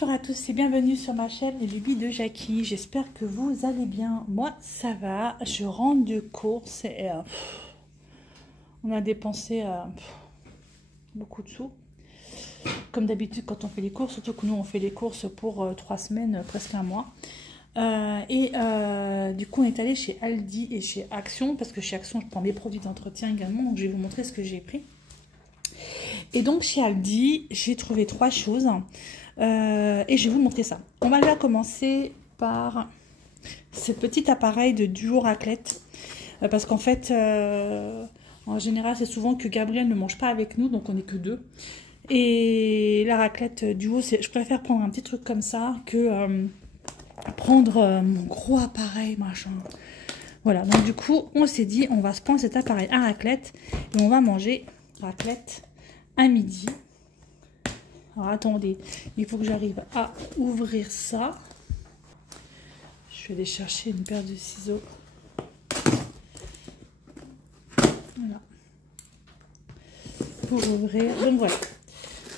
Bonjour à tous et bienvenue sur ma chaîne Les Lubies de Jackie. J'espère que vous allez bien. Moi ça va, je rentre de course et on a dépensé beaucoup de sous. Comme d'habitude quand on fait les courses, surtout que nous on fait les courses pour 3 semaines, presque un mois. Du coup on est allé chez Aldi et chez Action, parce que chez Action je prends des produits d'entretien également, donc je vais vous montrer ce que j'ai pris. Et donc chez Aldi j'ai trouvé 3 choses et je vais vous montrer ça. On va déjà commencer par ce petit appareil de duo raclette, parce qu'en fait en général c'est souvent que Gabriel ne mange pas avec nous, donc on n'est que 2. Et la raclette duo, je préfère prendre un petit truc comme ça que prendre mon gros appareil machin. Voilà, donc du coup on s'est dit on va se prendre cet appareil à raclette et on va manger raclette à midi. Alors attendez, il faut que j'arrive à ouvrir ça. Je vais aller chercher une paire de ciseaux. Voilà. Pour ouvrir. Donc voilà.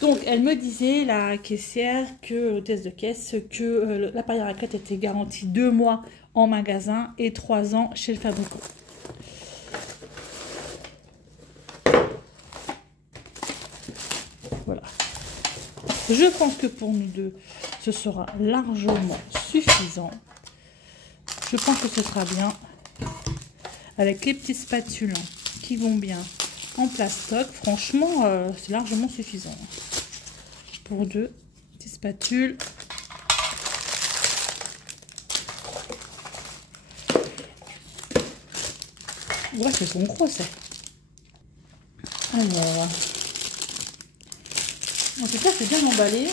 Donc elle me disait, la caissière, que l'hôtesse de caisse, que l'appareil à raclette était garanti 2 mois en magasin et 3 ans chez le fabricant. Voilà. Je pense que pour nous deux, ce sera largement suffisant. Je pense que ce sera bien. Avec les petites spatules qui vont bien en plastoc, franchement, c'est largement suffisant. Pour 2 petites spatules. Ouais, c'est son gros, ça. Alors... En tout cas, c'est bien emballé.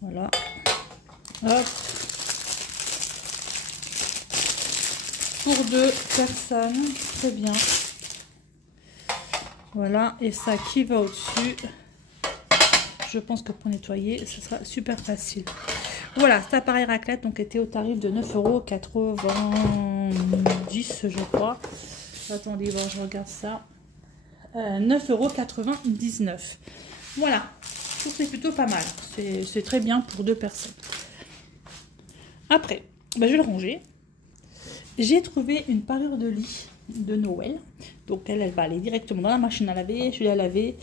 Voilà. Hop. Pour 2 personnes, c'est bien. Voilà. Et ça qui va au-dessus. Je pense que pour nettoyer, ce sera super facile. Voilà, cet appareil raclette donc était au tarif de 9,90 €, je crois. Attendez, bon, je regarde ça. 9,99 €. Voilà, je trouve que c'est plutôt pas mal. C'est très bien pour 2 personnes. Après, je vais le ranger. J'ai trouvé une parure de lit de Noël. Donc elle va aller directement dans la machine à laver. Je vais la laver.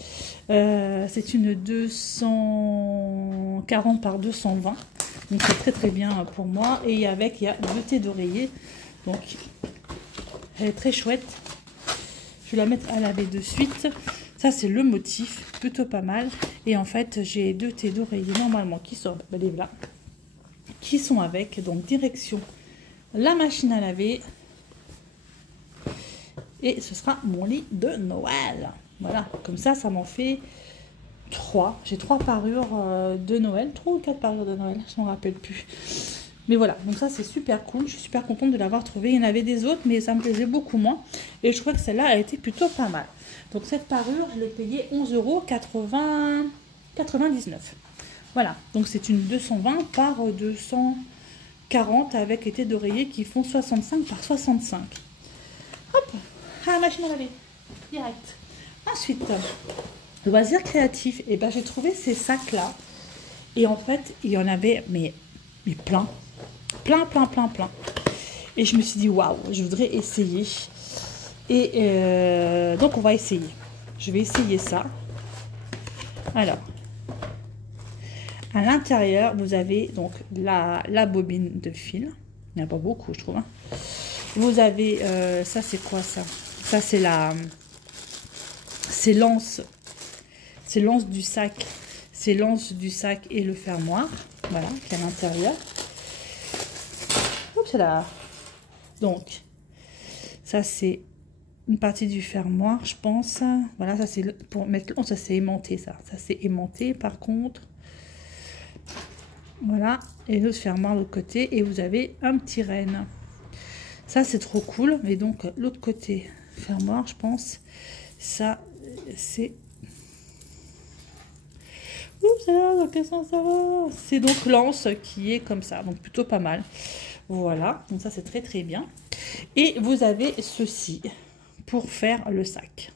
C'est une 240 par 220. Donc c'est très très bien pour moi. Et avec, il y a 2 thés d'oreiller. Donc elle est très chouette. Je vais la mettre à laver de suite. Ça, c'est le motif. Plutôt pas mal. Et en fait, j'ai 2 thés d'oreiller normalement qui sont, là, qui sont avec. Donc, direction la machine à laver. Et ce sera mon lit de Noël. Voilà. Comme ça, ça m'en fait 3. J'ai 3 parures de Noël. 3 ou 4 parures de Noël. Je ne me rappelle plus. Mais voilà, donc ça c'est super cool, je suis super contente de l'avoir trouvé. Il y en avait des autres, mais ça me plaisait beaucoup moins. Et je crois que celle-là a été plutôt pas mal. Donc cette parure, je l'ai payée 11,99 €. Voilà, donc c'est une 220 par 240 avec les thés d'oreiller qui font 65 par 65. Hop, à la machine à laver, direct. Ensuite, loisirs créatifs, et ben j'ai trouvé ces sacs-là. Et en fait, il y en avait, mais plein. Plein. Et je me suis dit, waouh, je voudrais essayer. Et donc, on va essayer. Je vais essayer ça. Alors, à l'intérieur, vous avez donc la bobine de fil. Il n'y en a pas beaucoup, je trouve. Hein. Vous avez, ça c'est quoi ça? Ça c'est c'est l'anse du sac. C'est l'anse du sac et le fermoir. Voilà, qui est à l'intérieur. Oups là. Donc, ça c'est une partie du fermoir, je pense. Voilà, ça c'est pour mettre. Oh, ça c'est aimanté, ça. Ça c'est aimanté, par contre. Voilà, et l'autre fermoir de l'autre côté. Et vous avez un petit renne. Ça c'est trop cool. Et donc, l'autre côté fermoir, je pense. Ça, c'est. Oups, dans quel sens ça va? C'est donc l'anse qui est comme ça, donc plutôt pas mal. Voilà, donc ça c'est très très bien. Et vous avez ceci pour faire le sac.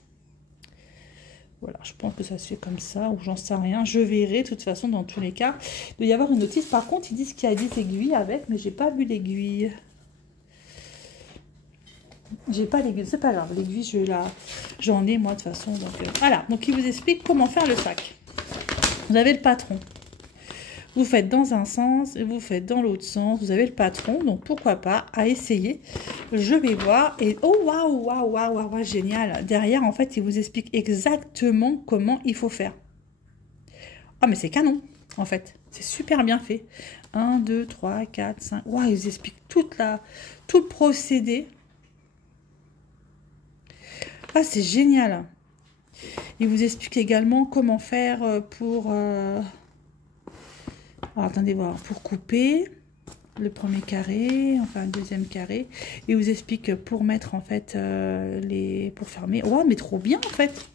Voilà, je pense que ça se fait comme ça, ou j'en sais rien. Je verrai, de toute façon, dans tous les cas. Il doit y avoir une notice. Par contre, ils disent qu'il y a des aiguilles avec, mais j'ai pas vu l'aiguille. J'ai pas l'aiguille, c'est pas grave. L'aiguille, j'en ai, moi, de toute façon. Donc, voilà, donc il vous explique comment faire le sac. Vous avez le patron. Vous faites dans un sens et vous faites dans l'autre sens. Vous avez le patron, donc pourquoi pas à essayer. Je vais voir et oh waouh, waouh, waouh, waouh, génial. Derrière, en fait, il vous explique exactement comment il faut faire. Ah, mais c'est canon, en fait. C'est super bien fait. 1, 2, 3, 4, 5. Waouh, il vous explique tout le procédé. Ah, c'est génial. Il vous explique également comment faire pour... Alors, attendez voir, pour couper le premier carré, enfin le deuxième carré, et vous explique pour mettre en fait pour fermer. Oh, mais trop bien en fait.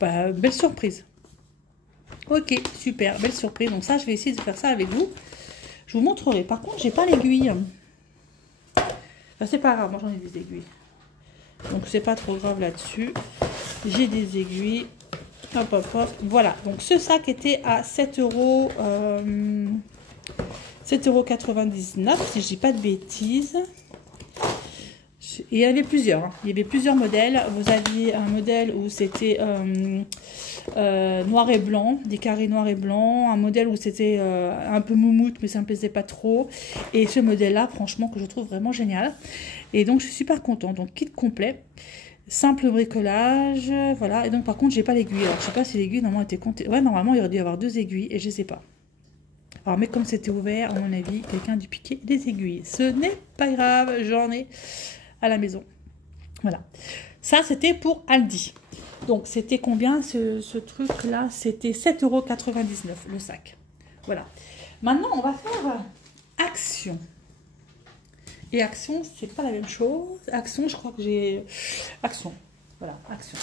Bah, belle surprise. Ok, super, belle surprise. Donc ça, je vais essayer de faire ça avec vous. Je vous montrerai. Par contre, j'ai pas l'aiguille. Enfin, c'est pas grave, moi j'en ai des aiguilles. Donc c'est pas trop grave là-dessus. J'ai des aiguilles. Hop, hop, hop. Voilà, donc ce sac était à 7,99 €, si je dis pas de bêtises. Et il y avait plusieurs. Hein. Il y avait plusieurs modèles. Vous aviez un modèle où c'était noir et blanc, des carrés noirs et blancs. Un modèle où c'était un peu moumoute, mais ça me plaisait pas trop. Et ce modèle-là, franchement, que je trouve vraiment génial. Et donc, je suis super contente. Donc, kit complet. Simple bricolage, voilà. Et donc, par contre, j'ai pas l'aiguille. Alors, je sais pas si l'aiguille, normalement, était comptée. Ouais, normalement, il aurait dû y avoir 2 aiguilles et je sais pas. Alors, mais comme c'était ouvert, à mon avis, quelqu'un a dû piquer des aiguilles. Ce n'est pas grave, j'en ai à la maison. Voilà. Ça, c'était pour Aldi. Donc, c'était combien ce truc-là? C'était 7,99 € le sac. Voilà. Maintenant, on va faire Action. Et Action, c'est pas la même chose. Action, je crois que j'ai... Action. Voilà, Action.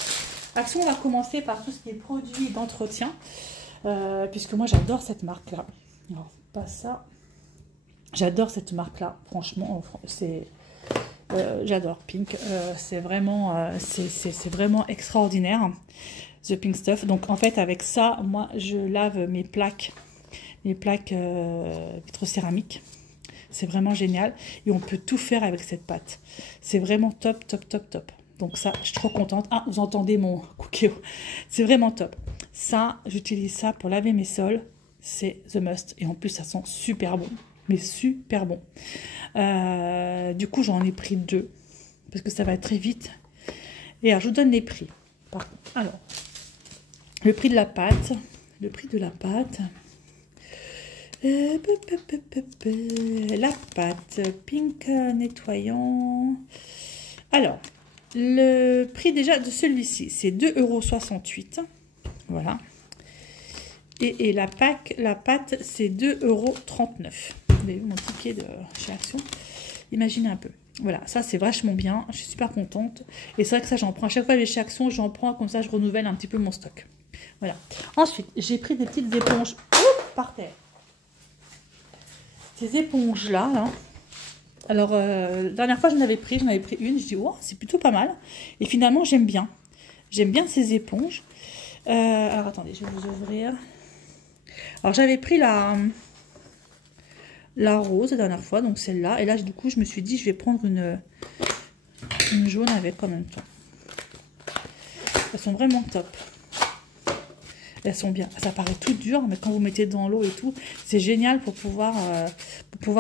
Action, on va commencer par tout ce qui est produits d'entretien. Puisque moi, j'adore cette marque-là. Alors, pas ça. J'adore cette marque-là. Franchement, c'est... j'adore Pink. C'est vraiment extraordinaire. The Pink Stuff. Donc, en fait, avec ça, moi, je lave mes plaques vitrocéramiques. C'est vraiment génial. Et on peut tout faire avec cette pâte. C'est vraiment top, top, top, top. Donc ça, je suis trop contente. Ah, vous entendez mon cookie. C'est vraiment top. Ça, j'utilise ça pour laver mes sols. C'est the must. Et en plus, ça sent super bon. Mais super bon. Du coup, j'en ai pris 2. Parce que ça va très vite. Et alors, je vous donne les prix. Par contre, alors, le prix de la pâte. Le prix de la pâte... La pâte Pink nettoyant. Alors, le prix déjà de celui-ci, c'est 2,68 €. Voilà. Et la pâte, c'est 2,39 €. Vous avez vu mon ticket de chez Action. Imaginez un peu. Voilà, ça c'est vachement bien. Je suis super contente. Et c'est vrai que ça, j'en prends. À chaque fois que je vais chez Action, j'en prends. Comme ça, je renouvelle un petit peu mon stock. Voilà. Ensuite, j'ai pris des petites éponges par terre. Ces éponges-là, là. Alors, la dernière fois, j'en avais pris une. Je dis, oh, c'est plutôt pas mal. Et finalement, j'aime bien. J'aime bien ces éponges. Alors, attendez, je vais vous ouvrir. Alors, j'avais pris la rose la dernière fois, donc celle-là. Et là, du coup, je me suis dit, je vais prendre une jaune avec en même temps. Elles sont vraiment top. Elles sont bien. Ça paraît tout dur, mais quand vous mettez dans l'eau et tout, c'est génial pour pouvoir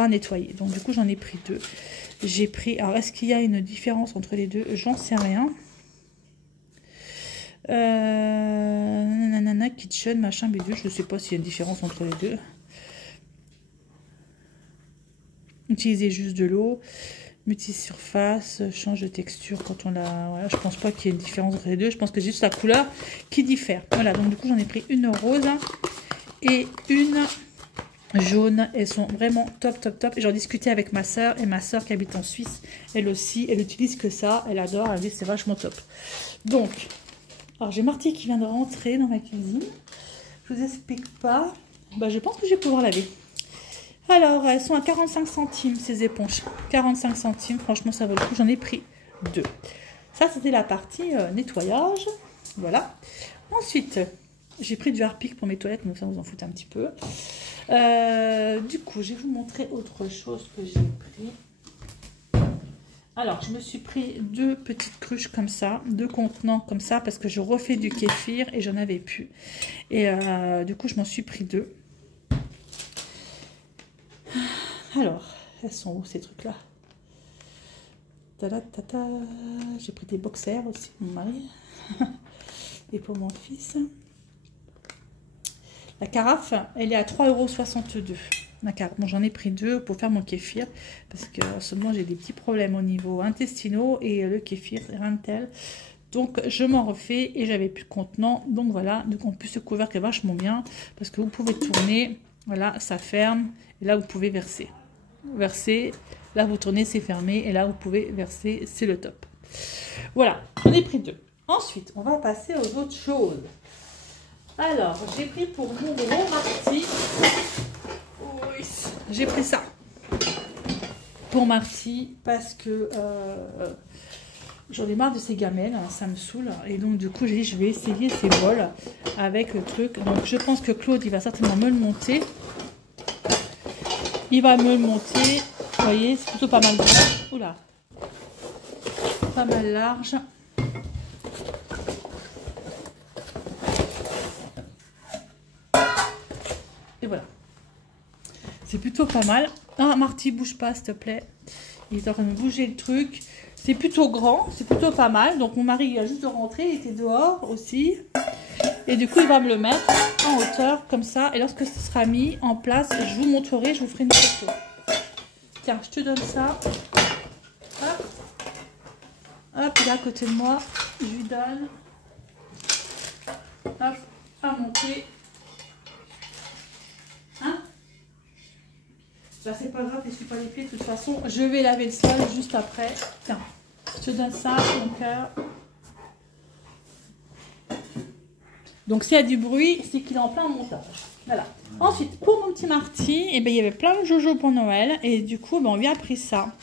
nettoyer. Donc, du coup, j'en ai pris 2. J'ai pris... Alors, est-ce qu'il y a une différence entre les deux? J'en sais rien. Nanana, kitchen, machin, bidule. Je ne sais pas s'il y a une différence entre les deux. Utilisez juste de l'eau. Multisurface, change de texture quand on la... Voilà, je pense pas qu'il y ait une différence entre les deux. Je pense que c'est juste la couleur qui diffère. Voilà, donc du coup, j'en ai pris une rose et une jaune. Elles sont vraiment top, top, top. Et j'en discutais avec ma soeur. Et ma soeur qui habite en Suisse, elle aussi, elle utilise que ça. Elle adore, elle dit c'est vachement top. Donc, alors j'ai Marty qui vient de rentrer dans ma cuisine. Je vous explique pas. Bah, je pense que je vais pouvoir laver. Alors, elles sont à 45 centimes, ces éponges. 45 centimes, franchement, ça vaut le coup. J'en ai pris 2. Ça, c'était la partie nettoyage. Voilà. Ensuite, j'ai pris du Harpic pour mes toilettes, donc ça vous en foutez un petit peu. Du coup, je vais vous montrer autre chose que j'ai pris. Alors, je me suis pris 2 petites cruches comme ça, 2 contenants comme ça, parce que je refais du kéfir et j'en avais plus. Et du coup, je m'en suis pris 2. Alors, elles sont où ces trucs-là? J'ai pris des boxers aussi pour mon mari et pour mon fils. La carafe, elle est à 3,62 €. Bon, j'en ai pris 2 pour faire mon kéfir parce que en ce moment j'ai des petits problèmes au niveau intestinaux et le kéfir, rien de tel. Donc je m'en refais et j'avais plus de contenant. Donc voilà, donc en plus ce couvercle est vachement bien parce que vous pouvez tourner, voilà, ça ferme et là vous pouvez verser. Là vous tournez, c'est fermé et là vous pouvez verser, c'est le top. Voilà, j'en ai pris 2. Ensuite, on va passer aux autres choses. Alors, j'ai pris pour mon gros Marty. Oui, j'ai pris ça pour Marty parce que j'en ai marre de ces gamelles, hein, ça me saoule. Et donc, du coup, j'ai dit, je vais essayer ces bols avec le truc. Donc, je pense que Claude, il va certainement me le monter. Il va me le monter. Vous voyez, c'est plutôt pas mal grand. Oula, pas mal large. Et voilà. C'est plutôt pas mal. Ah, Marty, bouge pas, s'il te plaît. Il est en train de bouger le truc. C'est plutôt grand, c'est plutôt pas mal. Donc, mon mari, il a juste de rentrer. Il était dehors aussi. Et du coup, il va me le mettre en hauteur, comme ça. Et lorsque ce sera mis en place, je vous montrerai, je vous ferai une photo. Tiens, je te donne ça. Hop. Hop, il est à côté de moi. Je lui donne. Hop, à monter. Hein? Bah, c'est pas grave, je ne suis pas les pieds. De toute façon, je vais laver le sol juste après. Tiens, je te donne ça, mon cœur. Donc, s'il y a du bruit, c'est qu'il est en plein montage. Voilà. Ensuite, pour mon petit Marty, eh ben, il y avait plein de Jojo pour Noël. Et du coup, ben, on lui a pris ça.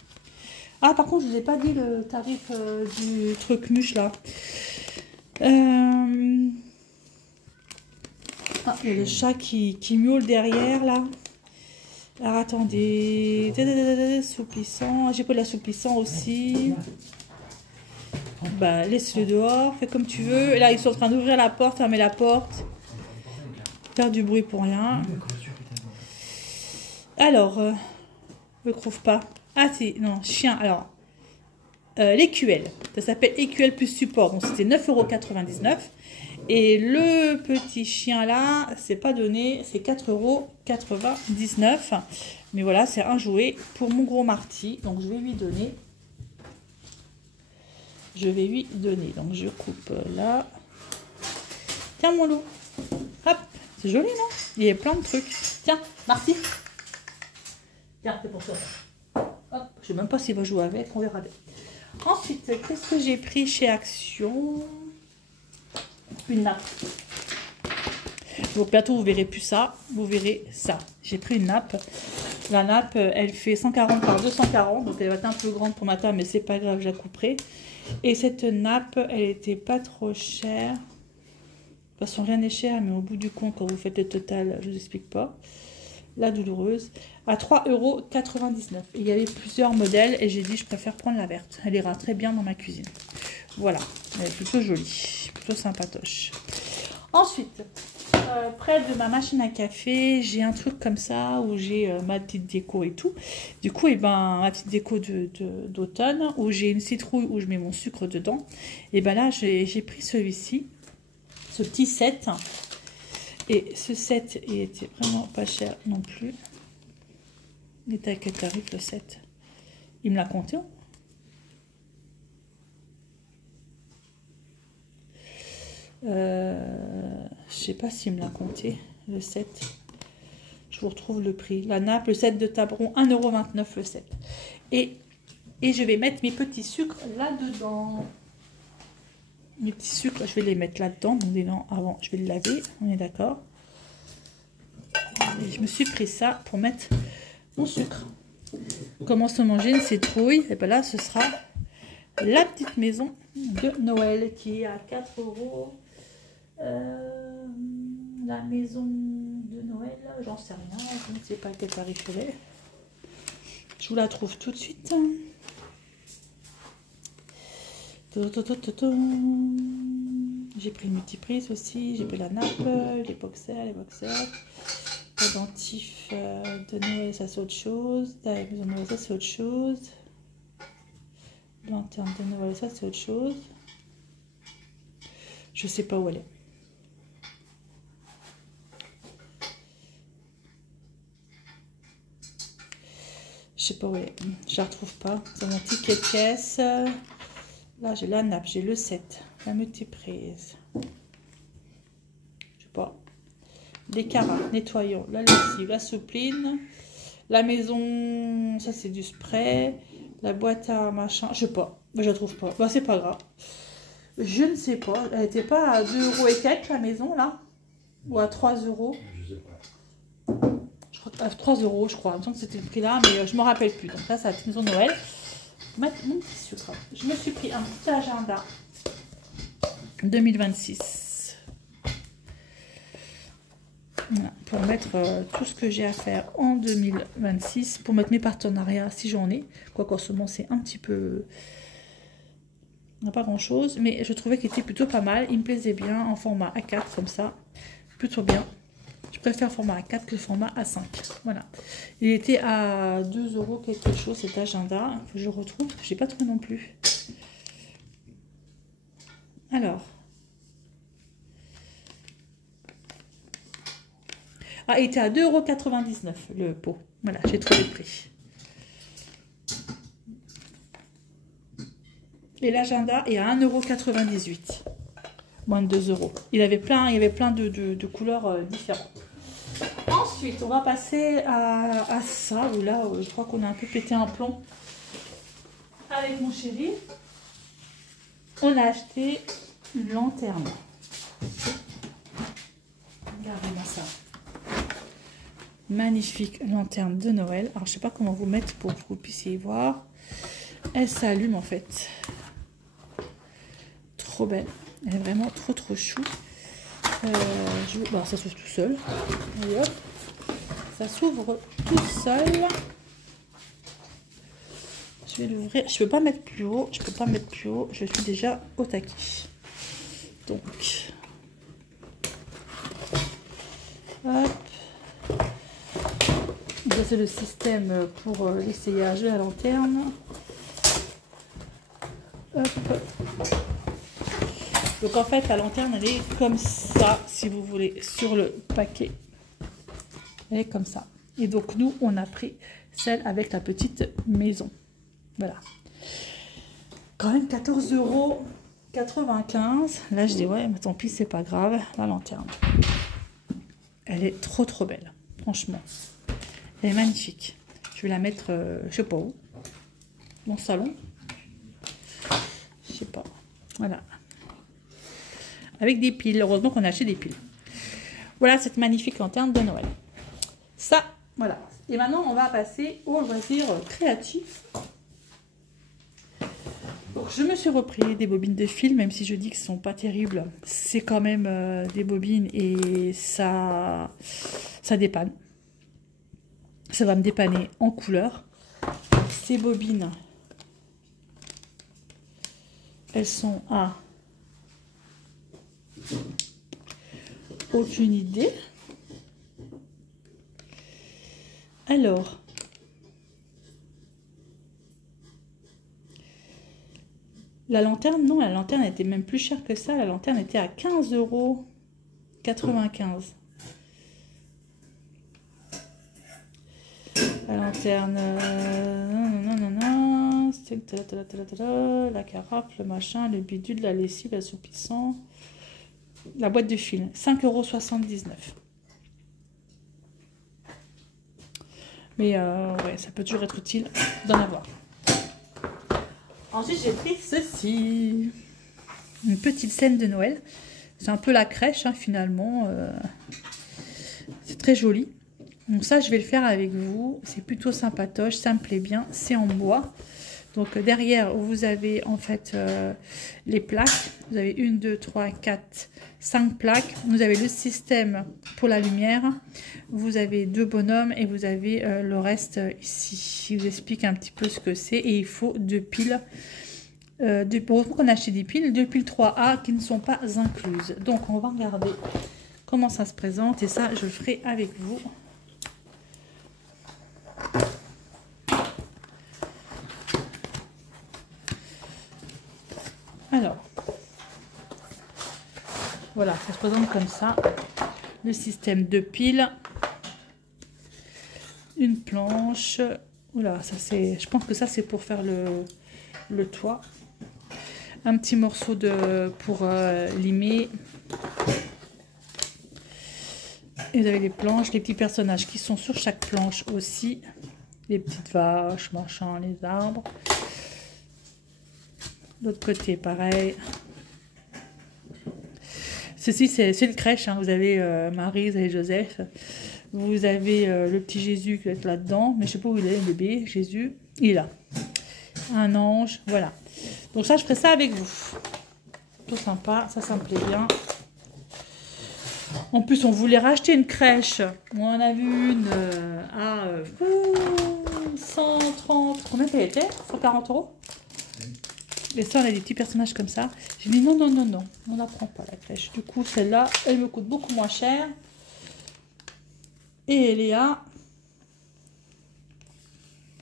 Ah, par contre, je ne vous ai pas dit le tarif du truc muche, là. Ah, il y a le chat qui miaule derrière, là. Alors, attendez. Assouplissant. J'ai pas de l'assouplissant aussi. Bah, laisse-le dehors. Fais comme tu veux. Et là, ils sont en train d'ouvrir la porte, fermer la porte. Faire du bruit pour rien. Alors, je ne trouve pas. Ah, si, non, chien. Alors, l'EQL. Ça s'appelle EQL plus support. Donc, c'était 9,99 €. Et le petit chien là, c'est pas donné, c'est 4,99 €. Mais voilà, c'est un jouet pour mon gros Marty. Donc je vais lui donner. Donc je coupe là. Tiens mon loup. Hop, c'est joli non? Il y a plein de trucs. Tiens, Marty. Tiens, c'est pour toi. Hop, je sais même pas s'il va jouer avec, on verra bien. Ensuite, qu'est-ce que j'ai pris chez Action? Une nappe. Donc bientôt vous verrez plus ça, vous verrez ça. J'ai pris une nappe. La nappe, elle fait 140 par 240, donc elle va être un peu grande pour ma table, mais c'est pas grave, je la couperai. Et cette nappe, elle était pas trop chère. De toute façon, rien n'est cher, mais au bout du compte, quand vous faites le total, je vous explique pas. La douloureuse, à 3,99 €. Il y avait plusieurs modèles et j'ai dit je préfère prendre la verte. Elle ira très bien dans ma cuisine. Voilà, elle est plutôt jolie, plutôt sympatoche. Ensuite, près de ma machine à café, j'ai un truc comme ça où j'ai ma petite déco et tout. Du coup, et ben, ma petite déco d'automne où j'ai une citrouille où je mets mon sucre dedans. Et ben là, j'ai pris celui-ci, ce petit set. Et ce set, il était vraiment pas cher non plus. Il était à quel tarif le set? Il me l'a compté. Je sais pas s'il me l'a compté, le set. Je vous retrouve le prix. La nappe, le set de tableron, 1,29 € le set. Et je vais mettre mes petits sucres là-dedans. Mes petits sucres, je vais les mettre là-dedans. Donc, avant, je vais les laver. On est d'accord? Et je me suis pris ça pour mettre mon sucre. On commence à manger une citrouille. Et bien là, ce sera la petite maison de Noël qui est à 4 €. La maison de Noël, j'en sais rien, je ne sais pas quel tarif elle est. Je vous la trouve tout de suite. J'ai pris le multiprise aussi, j'ai pris la nappe, les boxers, la dentif de Noël, ça c'est autre chose. La maison de Noël, ça c'est autre chose. Lanterne de Noël, ça c'est autre chose. Je sais pas où elle est. Je sais pas où elle est. Je la retrouve pas. C'est mon ticket de caisse. Là, j'ai la nappe, j'ai le set, la multiprise. Je sais pas. Les carafes, nettoyons, la lessive, la soupline. La maison, ça c'est du spray. La boîte à machin, je sais pas. Je la trouve pas. Bah, c'est pas grave. Je ne sais pas. Elle était pas à 2 € et quelques la maison là? Ou à 3 €? Je sais pas. Je crois à 3 € je crois. Il me semble que c'était le prix là, mais je me rappelle plus. Donc là, c'est la maison de Noël. Mettre mon petit sucre. Je me suis pris un petit agenda 2026. Voilà, pour mettre tout ce que j'ai à faire en 2026, pour mettre mes partenariats si j'en ai. Quoique en ce moment c'est un petit peu... Il n'y a pas grand chose, mais je trouvais qu'il était plutôt pas mal. Il me plaisait bien en format A4 comme ça. Plutôt bien. Je préfère format A4 que le format A5. Voilà. Il était à 2 € quelque chose cet agenda. Que je retrouve, parce que je n'ai pas trouvé non plus. Alors. Ah, il était à 2,99 € le pot. Voilà, j'ai trouvé le prix. Et l'agenda est à 1,98 €. Moins de 2 €. Il y avait plein de couleurs différentes. Ensuite, on va passer à ça, où là, je crois qu'on a un peu pété un plomb avec mon chéri. On a acheté une lanterne. Regardez-moi ça. Magnifique lanterne de Noël. Alors, je sais pas comment vous mettre pour que vous puissiez y voir. Elle s'allume en fait. Trop belle. Elle est vraiment trop chou. Bah, ça s'ouvre tout seul. Et hop. Ça s'ouvre tout seul. Je vais l'ouvrir. Je peux pas mettre plus haut. Je suis déjà au taquet. Donc. Hop. C'est le système pour l'essayage de la lanterne. Hop. Donc en fait la lanterne elle est comme ça si vous voulez sur le paquet. Elle est comme ça. Et donc nous on a pris celle avec la petite maison. Voilà. Quand même 14,95 €. Là je dis ouais mais tant pis c'est pas grave. La lanterne. Elle est trop belle. Franchement. Elle est magnifique. Je vais la mettre je sais pas où. Mon salon. Je sais pas. Voilà. Avec des piles. Heureusement qu'on a acheté des piles. Voilà cette magnifique lanterne de Noël. Ça, voilà. Et maintenant, on va passer aux loisirs créatifs. Donc, je me suis repris des bobines de fil, même si je dis que ce ne sont pas terribles. C'est quand même des bobines et ça dépanne. Ça va me dépanner en couleur. Ces bobines, elles sont à... Aucune idée. Alors, la lanterne, non, la lanterne était même plus chère que ça. La lanterne était à 15,95 €. La lanterne, la carafe, le machin, le bidule, la lessive, l'assoupissant. La boîte de fil, 5,79 €. Mais ouais, ça peut toujours être utile d'en avoir. Ensuite, j'ai pris ceci. Une petite scène de Noël. C'est un peu la crèche, hein, finalement. C'est très joli. Donc ça, je vais le faire avec vous. C'est plutôt sympatoche, ça me plaît bien. C'est en bois. Donc derrière, vous avez en fait les plaques. Vous avez 1, 2, 3, 4, 5 plaques. Vous avez le système pour la lumière. Vous avez 2 bonhommes et vous avez le reste ici. Je vous explique un petit peu ce que c'est. Et il faut 2 piles. Pour qu'on a acheté des piles, 2 piles 3A qui ne sont pas incluses. Donc on va regarder comment ça se présente. Et ça, je le ferai avec vous. Alors, voilà, ça se présente comme ça. Le système de piles. Une planche. Oula, ça c'est. Je pense que ça c'est pour faire le toit. Un petit morceau pour limer. Et vous avez les planches, les petits personnages qui sont sur chaque planche aussi. Les petites vaches, machin, les arbres. L'autre côté, pareil. Ceci, c'est une crèche. Hein. Vous avez Marie, vous avez Joseph. Vous avez le petit Jésus qui va être là-dedans. Mais je ne sais pas où il est, le bébé. Jésus, il est là. Un ange, voilà. Donc ça, je ferai ça avec vous. Tout sympa, ça me plaît bien. En plus, on voulait racheter une crèche. Moi, on a vu une à 130... Combien elle était? 140 €. Et ça, on a des petits personnages comme ça. J'ai dit non, non, non, non, on la prend pas la crèche. Du coup, celle-là, elle me coûte beaucoup moins cher. Et Léa,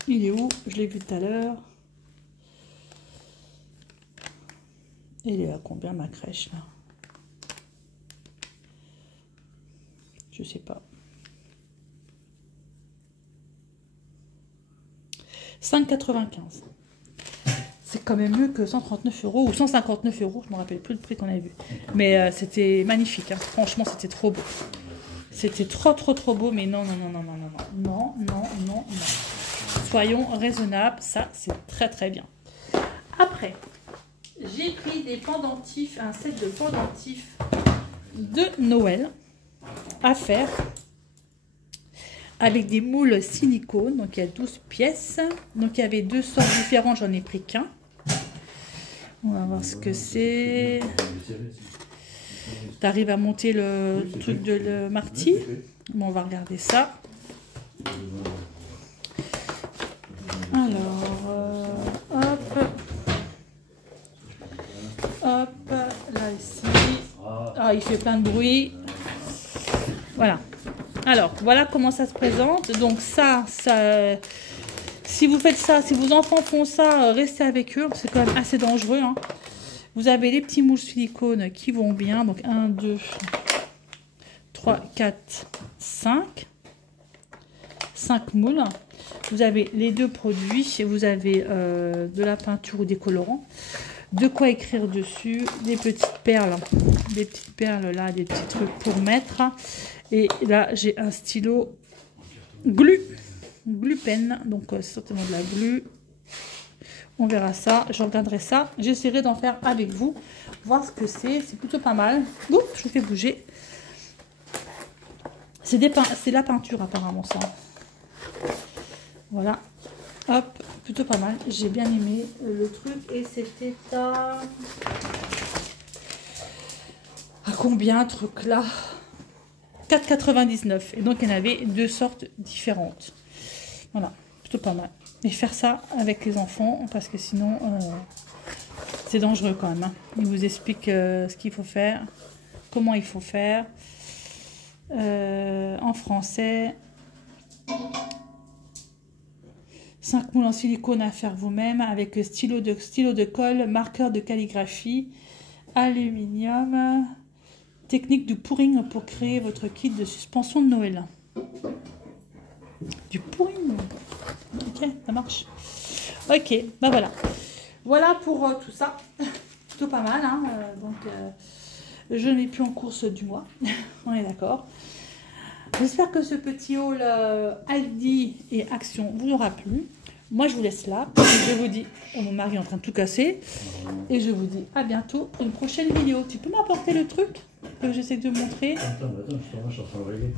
il est où? Je l'ai vu tout à l'heure. Elle est à combien ma crèche là? Je sais pas. 5,95 €. C'est quand même mieux que 139 € ou 159 €. Je ne me rappelle plus le prix qu'on avait vu. Mais c'était magnifique. Hein. Franchement, c'était trop beau. C'était trop beau. Mais non, non, non, non, non, non, non, non, non, non. Soyons raisonnables. Ça, c'est très bien. Après, j'ai pris des pendentifs, un set de pendentifs de Noël à faire. Avec des moules silicone. Donc, il y a 12 pièces. Donc, il y avait 2 sortes différentes. J'en ai pris qu'un. On va voir ce que c'est. Tu arrives à monter le truc de le marty. Bon, on va regarder ça. Alors, hop. Hop, là, ici. Ah, il fait plein de bruit. Voilà. Alors, voilà comment ça se présente. Donc ça, si vous faites ça, si vos enfants font ça, restez avec eux. C'est quand même assez dangereux. Hein. Vous avez les petits moules silicone qui vont bien. Donc 1, 2, 3, 4, 5. 5 moules. Vous avez les 2 produits. Et vous avez de la peinture ou des colorants. De quoi écrire dessus. Des petites perles. Des petites perles là, des petits trucs pour mettre. Et là, j'ai un stylo glu pen, donc certainement de la glu. On verra ça, je regarderai ça. J'essaierai d'en faire avec vous, voir ce que c'est. C'est plutôt pas mal. Oups, je vous fais bouger. C'est la peinture apparemment ça. Voilà. Hop, plutôt pas mal. J'ai bien aimé le truc. Et c'était à combien truc là? 4,99 €. Et donc, il y en avait 2 sortes différentes. Voilà, plutôt pas mal. Et faire ça avec les enfants, parce que sinon, c'est dangereux quand même. Hein. Il vous explique ce qu'il faut faire, comment il faut faire, en français. 5 moules en silicone à faire vous-même, avec stylo de colle, marqueur de calligraphie, aluminium... Technique du pouring pour créer votre kit de suspension de Noël. Du pouring. Ok, ça marche. Ok, ben voilà. Voilà pour tout ça. Plutôt pas mal. Hein, je n'ai plus en course du mois. On est d'accord. J'espère que ce petit haul Aldi et Action vous aura plu. Moi, je vous laisse là. Je vous dis, mon mari est en train de tout casser. Et je vous dis à bientôt pour une prochaine vidéo. Tu peux m'apporter le truc que j'essaie de montrer? Attends, je suis en train de régler.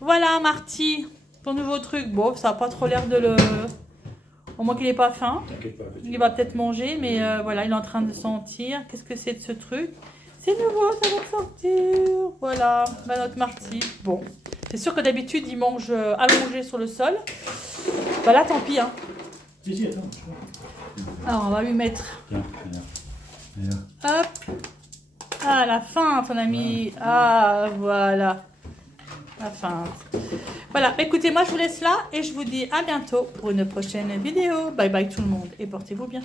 Voilà, Marty, ton nouveau truc. Bon, ça n'a pas trop l'air de le... Au moins qu'il n'ait pas faim. T'inquiète pas. Il va peut-être manger, mais voilà, il est en train de sentir. Qu'est-ce que c'est de ce truc? C'est nouveau, ça va sortir. Voilà, bah, notre Marty. Bon, c'est sûr que d'habitude, il mange allongé sur le sol. Bah là, tant pis. Hein. Si, attends. Alors, on va lui mettre. Tiens, regarde. Hop. Ah, la feinte, on a mis. Ah, voilà. La feinte. Voilà, écoutez, moi, je vous laisse là et je vous dis à bientôt pour une prochaine vidéo. Bye bye tout le monde et portez-vous bien.